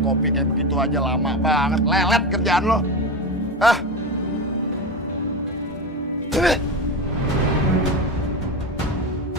kopi kayak begitu aja lama banget. Lelet kerjaan lo. Hah?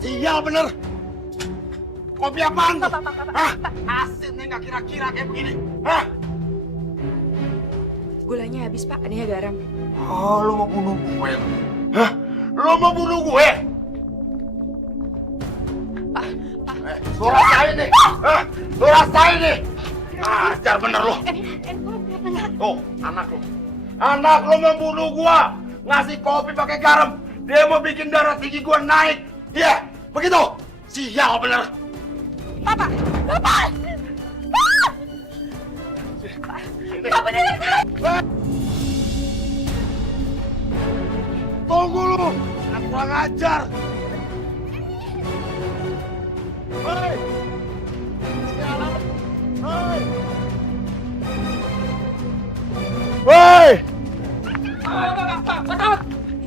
Sial bener. Kopi apaan tuh? Hah? Asinnya nggak kira-kira kayak begini. Hah? Gulanya habis, Pak. Adanya garam. Oh, lo mau bunuh gue? Hah? Lo mau bunuh gue? Pak. Lo rasain nih. Hah? Lo rasain nih. Ajar bener lo. Tuh, anak lo. Anak lo mau bunuh gua. Ngasih kopi pakai garam. Dia mau bikin darah tinggi gua naik. Iya, begitu. Sial bener. Papa! Papa! Papa dengar saya! Tunggu lu. Aku kurang ajar. Hei! Sialan. Hei! Hei!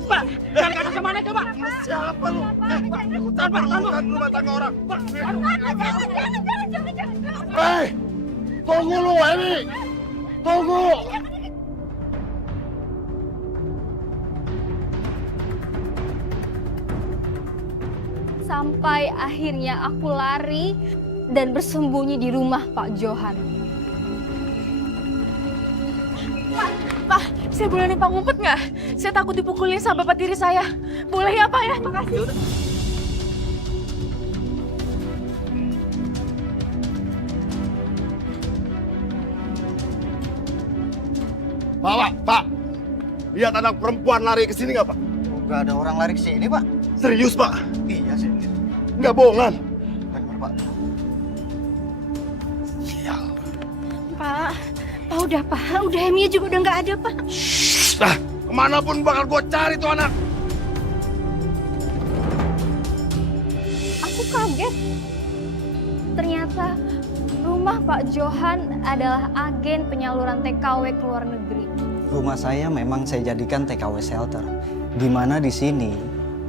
Pak! Jangan kasih kemana coba! Siapa lu? Bukan rumah tangga orang. Hei! Tunggu lu, Emi! Tunggu! Sampai akhirnya aku lari dan bersembunyi di rumah Pak Johan. Pak, saya boleh nih Pak ngumpet nggak? Saya takut dipukulin sama bapak tiri saya. Boleh ya Pak ya? Makasih. Pak. Lihat anak perempuan lari ke sini nggak, Pak? Nggak ada orang lari ke sini, Pak. Serius, Pak? Iya sih. Nggak bohongan. Benar, Pak. Sial. Pak, udah Pak, udah Emi juga udah nggak ada Pak. Nah, kemanapun bakal gue cari tuh anak. Aku kaget. Ternyata rumah Pak Johan adalah agen penyaluran TKW ke luar negeri. Rumah saya memang saya jadikan TKW shelter, di mana di sini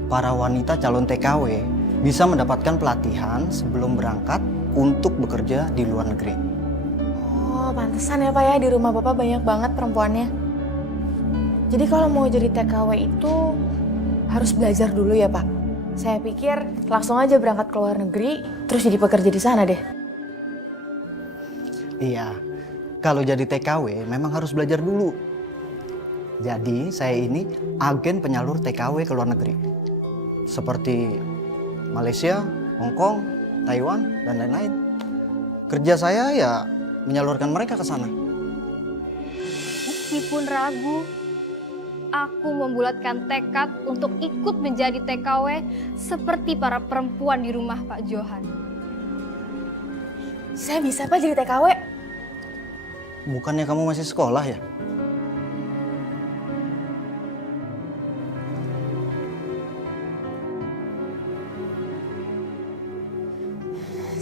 para wanita calon TKW bisa mendapatkan pelatihan sebelum berangkat untuk bekerja di luar negeri. Oh, pantesan ya Pak ya, di rumah Bapak banyak banget perempuannya. Jadi kalau mau jadi TKW itu harus belajar dulu ya Pak? Saya pikir langsung aja berangkat ke luar negeri, terus jadi pekerja di sana deh. Iya, kalau jadi TKW memang harus belajar dulu. Jadi saya ini agen penyalur TKW ke luar negeri. Seperti Malaysia, Hong Kong, Taiwan, dan lain-lain. Kerja saya ya menyalurkan mereka ke sana. Meskipun ragu, aku membulatkan tekad untuk ikut menjadi TKW seperti para perempuan di rumah Pak Johan. Saya bisa Pak jadi TKW? Bukannya kamu masih sekolah ya?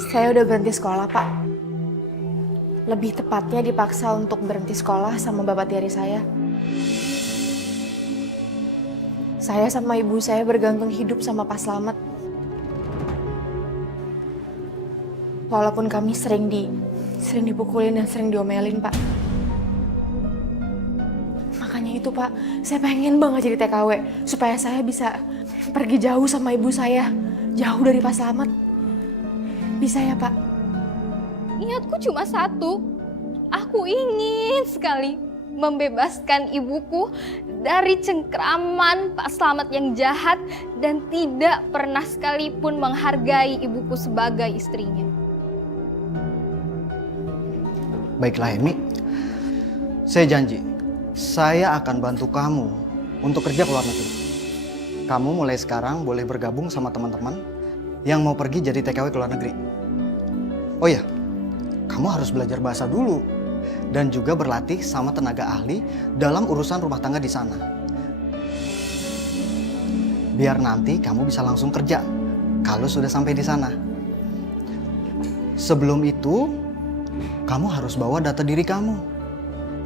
Saya udah berhenti sekolah Pak. Lebih tepatnya dipaksa untuk berhenti sekolah sama bapak tiri saya. Saya sama ibu saya bergantung hidup sama Pak Slamet. Walaupun kami sering dipukulin dan sering diomelin, Pak. Makanya itu, Pak, saya pengen banget jadi TKW supaya saya bisa pergi jauh sama ibu saya, jauh dari Pak Slamet. Bisa ya, Pak? Niatku cuma satu. Aku ingin sekali membebaskan ibuku dari cengkraman Pak Slamet yang jahat dan tidak pernah sekalipun menghargai ibuku sebagai istrinya. Baiklah Emi, saya janji, saya akan bantu kamu untuk kerja ke luar negeri. Kamu mulai sekarang boleh bergabung sama teman-teman yang mau pergi jadi TKW ke luar negeri. Oh ya, kamu harus belajar bahasa dulu dan juga berlatih sama tenaga ahli dalam urusan rumah tangga di sana. Biar nanti kamu bisa langsung kerja kalau sudah sampai di sana. Sebelum itu, kamu harus bawa data diri kamu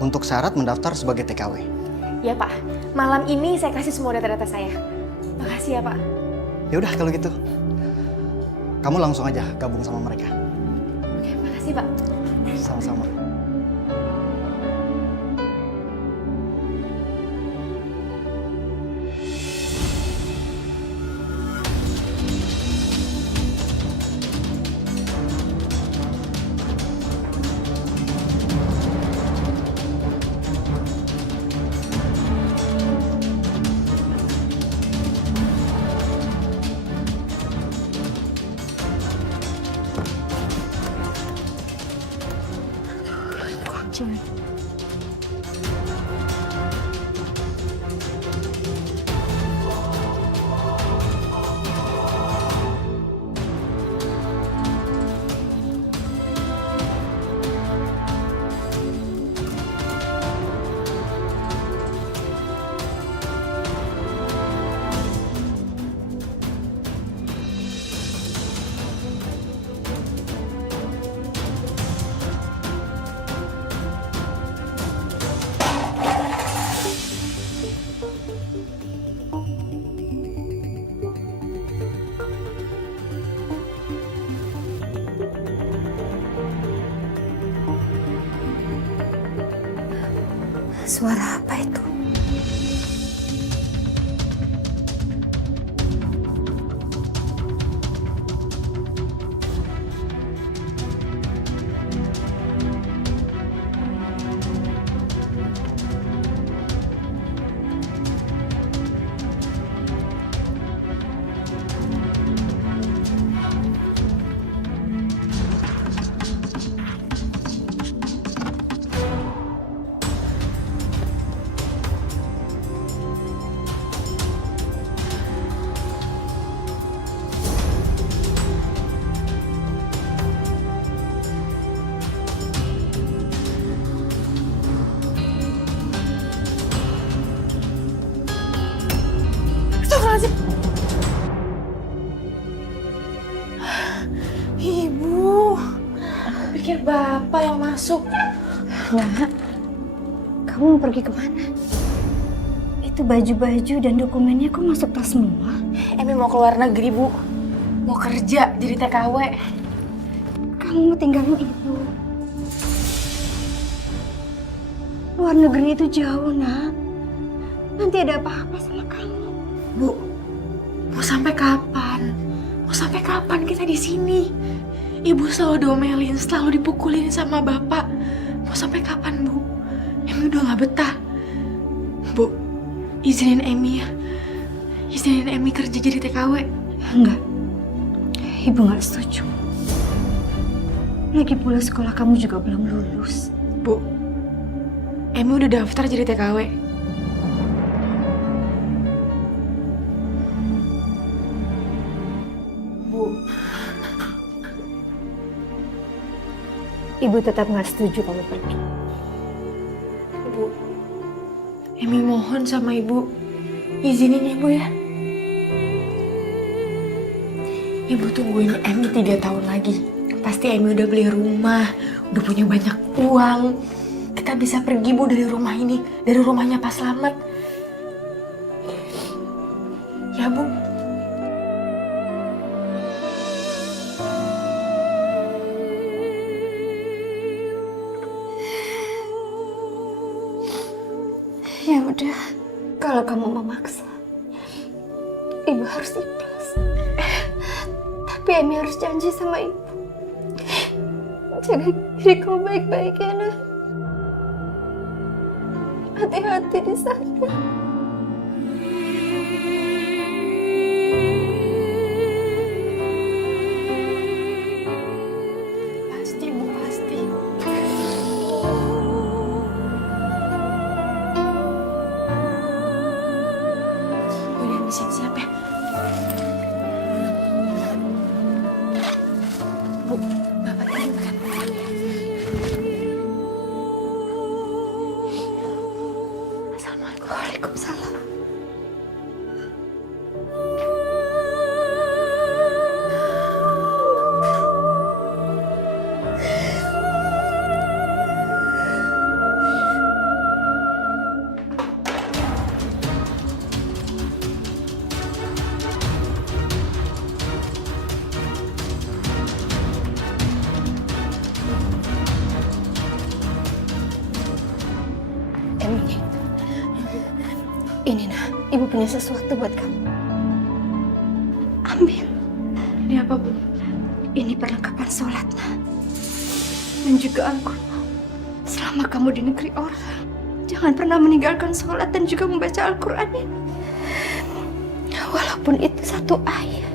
untuk syarat mendaftar sebagai TKW. Ya Pak, malam ini saya kasih semua data-data saya. Makasih ya Pak. Ya udah kalau gitu, kamu langsung aja gabung sama mereka. Oke, makasih Makasih, Pak. Sama-sama. Suara apa itu? Astagfirullahaladzim. Ibu, pikir bapak yang masuk. Nak, kamu mau pergi kemana? Itu baju-baju dan dokumennya kok masuk tas semua? Emi mau keluar negeri, Bu. Mau kerja jadi TKW. Kamu mau tinggalin ibu. Luar negeri itu jauh, Nak. Nanti ada apa-apa sama kamu. Bu, mau sampai kapan? Mau sampai kapan kita di sini? Ibu selalu domelin, selalu dipukulin sama bapak. Mau sampai kapan, Bu? Emi udah gak betah. Bu, izinin Emi ya. Izinin Emi kerja jadi TKW. Enggak. Ibu nggak setuju. Lagi pula sekolah kamu juga belum lulus. Bu, Emi udah daftar jadi TKW. Bu, Ibu tetap nggak setuju kamu pergi. Bu, Emi mohon sama Ibu, izinin Ibu ya. Ibu tungguin Emi 3 tahun lagi. Pasti Emi udah beli rumah, udah punya banyak uang. Kita bisa pergi, Bu, dari rumah ini, dari rumahnya Pak Slamet. Ya, Bu. Ya udah, kalau kamu memaksa, ibu harus ikhlas. Tapi Emi harus janji sama ibu. Jaga diri kamu baik-baik ya, Nak. Hati-hati di sana. Pasti, Bu, pasti. Udah, Emi siap-siap ya. Bu, Bapak tadi makan. Assalamualaikum. Waalaikumsalam. Ini nah, ibu punya sesuatu buat kamu. Ambil. Ini apa, Bu? Ini perlengkapan sholat nah. Dan juga Al-Quran. Selama kamu di negeri orang, jangan pernah meninggalkan sholat dan juga membaca Al-Quran ini. Walaupun itu satu ayat,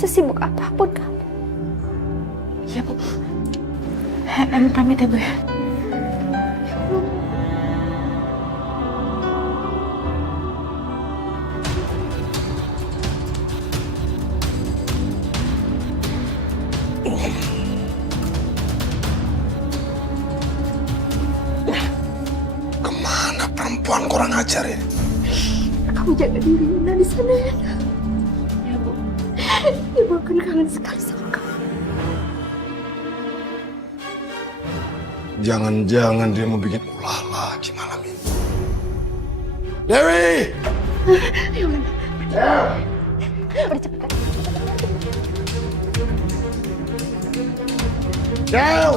sesibuk apapun kamu. Iya, Bu. Emi pamit ya, Bu ya. Kemana perempuan kurang ajar ini? Kamu jaga diri Yuna di sana ya. Iya, Bu. Ibu akan kangen sekali sama kamu. Jangan-jangan dia mau bikin ulah lagi malam ini. Dewi! Ayo, Luna. Udah cepetan. Dew!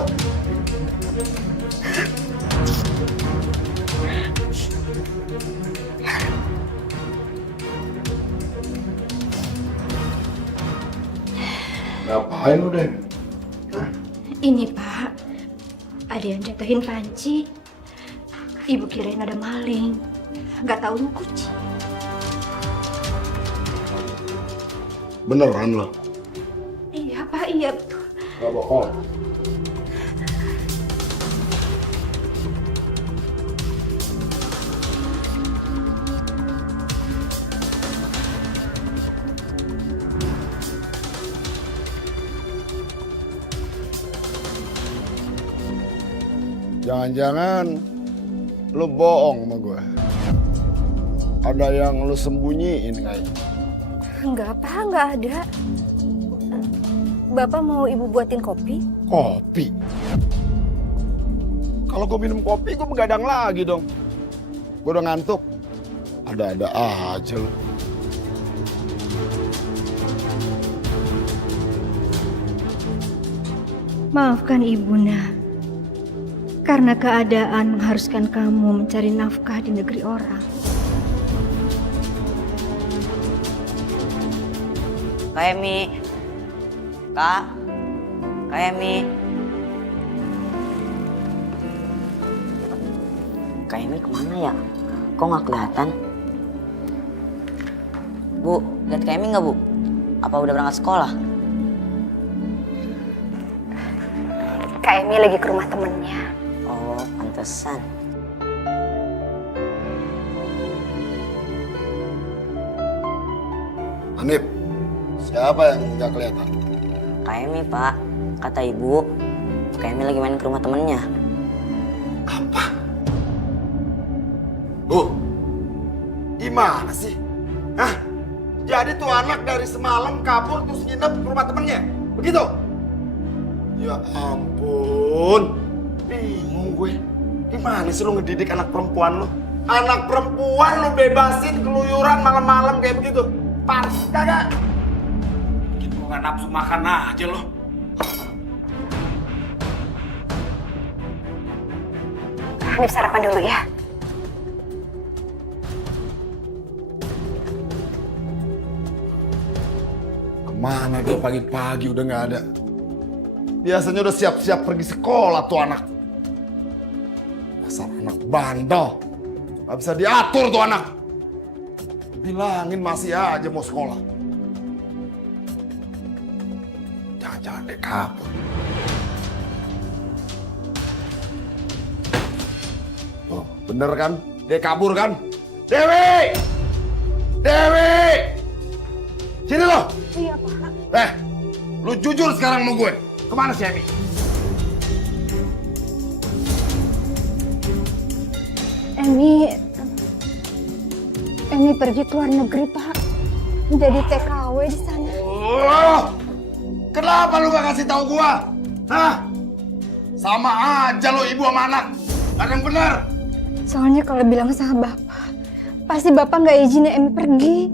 Ngapain lu, Den? Ini Pak, ada yang jatuhin panci. Ibu kirain ada maling. Gak tahu kunci. Beneran lo? Iya Pak, iya betul. Gak bohong. Jangan-jangan lu bohong sama gue. Ada yang lu sembunyiin kayaknya. Enggak Pak, enggak ada. Bapak mau ibu buatin kopi? Kopi? Kalau gue minum kopi, gue begadang lagi dong. Gue udah ngantuk. Ada-ada aja lu. Maafkan Ibu, Nak. Karena keadaan mengharuskan kamu mencari nafkah di negeri orang. Kak Emi. Kak Emi. Kak Emi kemana ya? Kok nggak kelihatan? Bu, lihat Kak Emi nggak, Bu? Apa udah berangkat sekolah? Kak Emi lagi ke rumah temennya. Oh, pantesan. Hanif, siapa yang nggak kelihatan? Kak Emi, Pak. Kata Ibu, Kak Emi lagi main ke rumah temennya. Apa? Bu, gimana sih? Hah? Jadi tuh anak dari semalam kabur terus nginep ke rumah temennya? Begitu? Ya ampun, bingung gue. Gimana sih lu ngedidik anak perempuan lu? Anak perempuan lu bebasin keluyuran malam-malam kayak begitu? Pantas kagak? Bikin gua nggak nafsu makan aja lo. Hanif sarapan dulu ya. Kemana dia pagi-pagi udah nggak ada? Biasanya udah siap-siap pergi sekolah tuh anak. Dasar anak bandel. Gak bisa diatur tuh anak. Bilangin masih aja mau sekolah. Jangan-jangan dia kabur. Oh, bener kan? Dia kabur kan? Dewi! Dewi! Sini lo! Iya Pak. Lu jujur sekarang sama gue. Kemana si Emi? Emi pergi ke luar negeri, Pak. Jadi TKW di sana. Oh, kenapa lu gak kasih tahu gua? Hah? Sama aja lo ibu sama anak. Gak ada yang benar. Soalnya kalau bilang sama Bapak, pasti Bapak nggak izinin Emi pergi.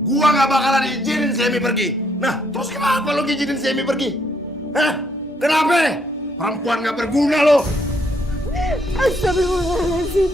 Gua gak bakalan izinin si Emi pergi. Nah, terus kenapa lu izinin si Emi pergi? Hah? Kenapa? Perempuan gak berguna lo. Astagfirullahaladzim.